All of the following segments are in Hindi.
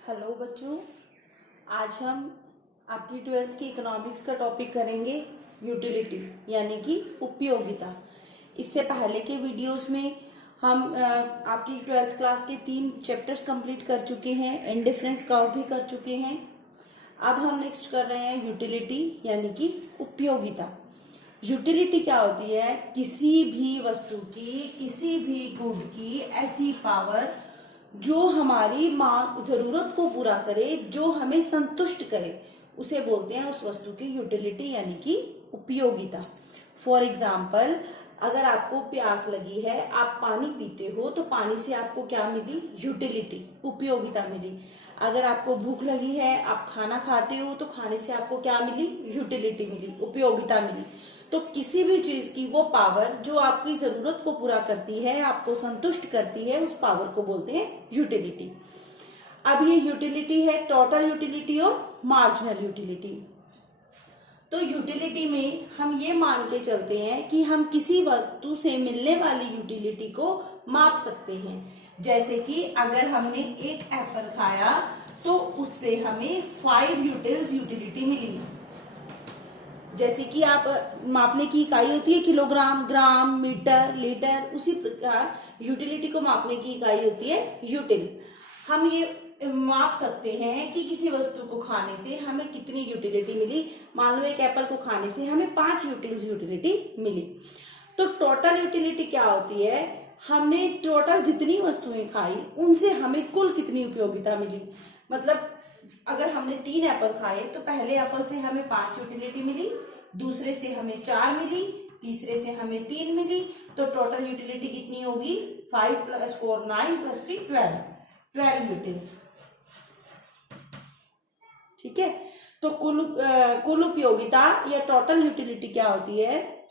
हेलो बच्चों, आज हम आपकी 12th की इकोनॉमिक्स का टॉपिक करेंगे यूटिलिटी यानी कि उपयोगिता। इससे पहले के वीडियोस में हम आपकी 12th क्लास के 3 चैप्टर्स कंप्लीट कर चुके हैं, इंडिफरेंस कर्व भी कर चुके हैं। अब हम नेक्स्ट कर रहे हैं यूटिलिटी यानी कि उपयोगिता। यूटिलिटी क्या होती है? किसी भी वस्तु की, किसी भी गुड की ऐसी पावर जो हमारी मांग जरूरत को पूरा करे, जो हमें संतुष्ट करे, उसे बोलते हैं उस वस्तु की यूटिलिटी यानी कि उपयोगिता। फॉर एग्जाम्पल, अगर आपको प्यास लगी है, आप पानी पीते हो, तो पानी से आपको क्या मिली? यूटिलिटी, उपयोगिता मिली। अगर आपको भूख लगी है, आप खाना खाते हो, तो खाने से आपको क्या मिली? यूटिलिटी मिली, उपयोगिता मिली। तो किसी भी चीज की वो पावर जो आपकी जरूरत को पूरा करती है, आपको संतुष्ट करती है, उस पावर को बोलते हैं यूटिलिटी। अब ये यूटिलिटी है टोटल यूटिलिटी और मार्जिनल यूटिलिटी। तो यूटिलिटी में हम ये मान के चलते हैं कि हम किसी वस्तु से मिलने वाली यूटिलिटी को माप सकते हैं। जैसे कि अगर हमने एक एप्पल खाया तो उससे हमें 5 यूटिल्स यूटिलिटी मिली। जैसे कि आप मापने की इकाई होती है किलोग्राम, ग्राम, मीटर, लीटर, उसी प्रकार यूटिलिटी को मापने की इकाई होती है यूटिल। हम ये माप सकते हैं कि किसी वस्तु को खाने से हमें कितनी यूटिलिटी मिली। मान लो एक एप्पल को खाने से हमें 5 यूटिल्स यूटिलिटी मिली। तो टोटल यूटिलिटी क्या होती है? हमने टोटल जितनी वस्तुएं खाई उनसे हमें कुल कितनी उपयोगिता मिली। मतलब अगर हमने 3 एप्पल खाए तो पहले एप्पल से हमें 5 यूटिलिटी मिली, दूसरे से हमें 4 मिली, तीसरे से हमें 3 मिली। तो टोटल यूटिलिटी कितनी होगी? 5 + 4 9 + 3 12 यूटिल्स। ठीक है। तो कुल उपयोगिता या टोटल यूटिलिटी क्या होती है?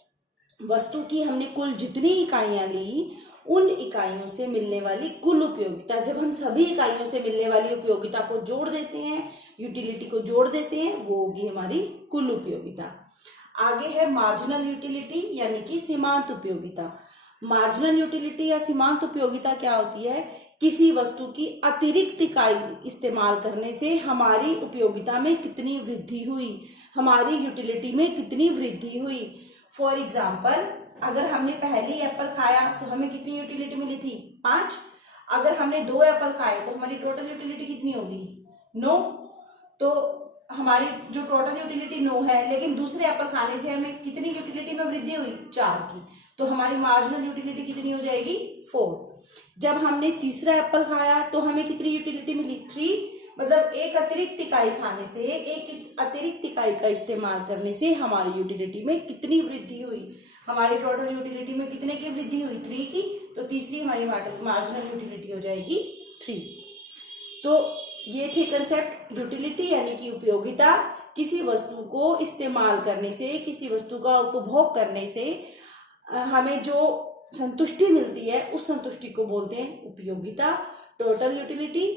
वस्तु की हमने कुल जितनी इकाइयां ली, उन इकाइयों से मिलने वाली कुल उपयोगिता। जब हम सभी इकाइयों से मिलने वाली उपयोगिता को जोड़ देते हैं, यूटिलिटी को जोड़ देते हैं, वो होगी हमारी कुल उपयोगिता। आगे है मार्जिनल यूटिलिटी यानी कि सीमांत उपयोगिता। मार्जिनल यूटिलिटी या सीमांत उपयोगिता क्या होती है? किसी वस्तु की अतिरिक्त इकाई इस्तेमाल करने से हमारी उपयोगिता में कितनी वृद्धि हुई, हमारी यूटिलिटी में कितनी वृद्धि हुई। फॉर एग्जाम्पल, अगर हमने पहले एप्पल खाया तो हमें कितनी यूटिलिटी मिली थी? 5। अगर हमने 2 एप्पल खाए तो हमारी टोटल यूटिलिटी कितनी होगी? 9। तो हमारी जो टोटल यूटिलिटी 9 है, लेकिन दूसरे एप्पल खाने से हमें कितनी यूटिलिटी में वृद्धि हुई? 4 की। तो हमारी मार्जिनल यूटिलिटी कितनी हो जाएगी? 4। जब हमने तीसरा एप्पल खाया तो हमें कितनी यूटिलिटी मिली? 3। मतलब एक अतिरिक्त इकाई खाने से, एक अतिरिक्त इकाई का इस्तेमाल करने से हमारी यूटिलिटी में कितनी वृद्धि हुई? हमारी टोटल यूटिलिटी में कितने की वृद्धि हुई? 3 की। तो तीसरी हमारी मार्जिनल यूटिलिटी हो जाएगी 3। तो ये थे कंसेप्ट यूटिलिटी यानी कि उपयोगिता। किसी वस्तु को इस्तेमाल करने से, किसी वस्तु का उपभोग करने से हमें जो संतुष्टि मिलती है, उस संतुष्टि को बोलते हैं उपयोगिता। टोटल यूटिलिटी,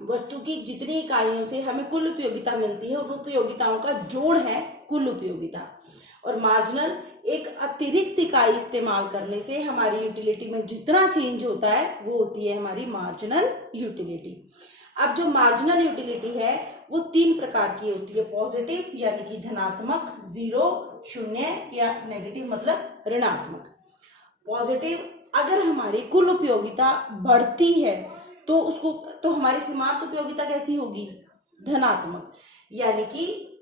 वस्तु की जितनी इकाइयों से हमें कुल उपयोगिता मिलती है, उन उपयोगिताओं का जोड़ है कुल उपयोगिता। और मार्जिनल, एक अतिरिक्त इकाई इस्तेमाल करने से हमारी यूटिलिटी में जितना चेंज होता है वो होती है हमारी मार्जिनल यूटिलिटी। अब जो मार्जिनल यूटिलिटी है वो 3 प्रकार की होती है। पॉजिटिव यानी कि धनात्मक, 0 शून्य, या नेगेटिव मतलब ऋणात्मक। पॉजिटिव, अगर हमारी कुल उपयोगिता बढ़ती है तो हमारी सीमांत उपयोगिता कैसी होगी? धनात्मक। यानी कि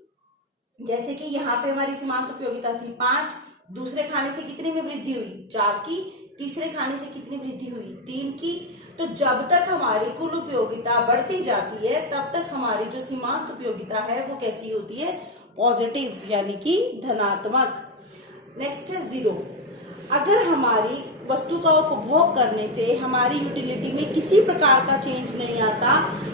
जैसे कि यहाँ पे हमारी सीमांत उपयोगिता थी 5, दूसरे खाने से कितने में वृद्धि हुई? 4 की। तीसरे खाने से कितनी वृद्धि हुई? 3 की। तो जब तक हमारी कुल उपयोगिता बढ़ती जाती है, तब तक हमारी जो सीमांत उपयोगिता है वो कैसी होती है? पॉजिटिव यानी कि धनात्मक। नेक्स्ट है 0। अगर हमारी वस्तु का उपभोग करने से हमारी यूटिलिटी में किसी प्रकार का चेंज नहीं आता,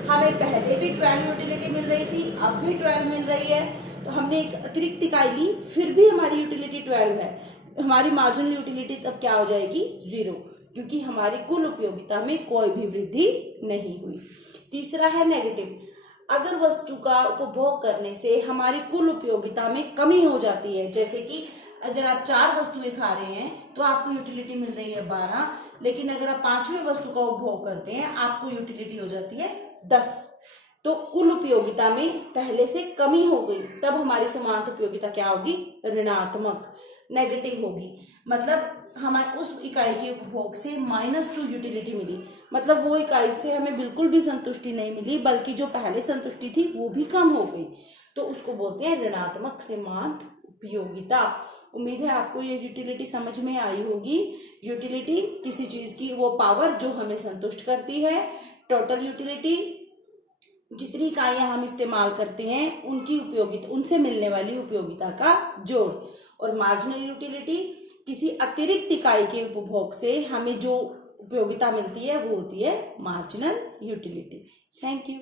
हमें पहले भी 12 यूटिलिटी मिल रही थी, अब भी 12 मिल रही है, तो हमने एक अतिरिक्त इकाई ली, फिर भी हमारी यूटिलिटी 12 है, हमारी मार्जिनल यूटिलिटी तब क्या हो जाएगी? 0, क्योंकि हमारी कुल उपयोगिता में कोई भी वृद्धि नहीं हुई। तीसरा है नेगेटिव। अगर वस्तु का उपभोग करने से हमारी कुल उपयोगिता में कमी हो जाती है, जैसे कि अगर आप 4 वस्तुएं खा रहे हैं तो आपको यूटिलिटी मिल रही है 12, लेकिन अगर आप 5वीं वस्तु का उपभोग करते हैं आपको यूटिलिटी हो जाती है 10। तो कुल उपयोगिता में पहले से कमी हो गई, तब हमारी समांत उपयोगिता क्या होगी, ऋणात्मक, नेगेटिव होगी। मतलब हमारे उस इकाई के उपभोग से -2 यूटिलिटी मिली, मतलब वो इकाई से हमें बिल्कुल भी संतुष्टि नहीं मिली, बल्कि जो पहले संतुष्टि थी वो भी कम हो गई, तो उसको बोलते हैं ऋणात्मक सीमांत उपयोगिता। उम्मीद है आपको ये यूटिलिटी समझ में आई होगी। यूटिलिटी किसी चीज की वो पावर जो हमें संतुष्ट करती है। टोटल यूटिलिटी जितनी इकाइयां हम इस्तेमाल करते हैं उनकी उपयोगिता, उनसे मिलने वाली उपयोगिता का जोड़। और मार्जिनल यूटिलिटी किसी अतिरिक्त इकाई के उपभोग से हमें जो उपयोगिता मिलती है वो होती है मार्जिनल यूटिलिटी। Thank you.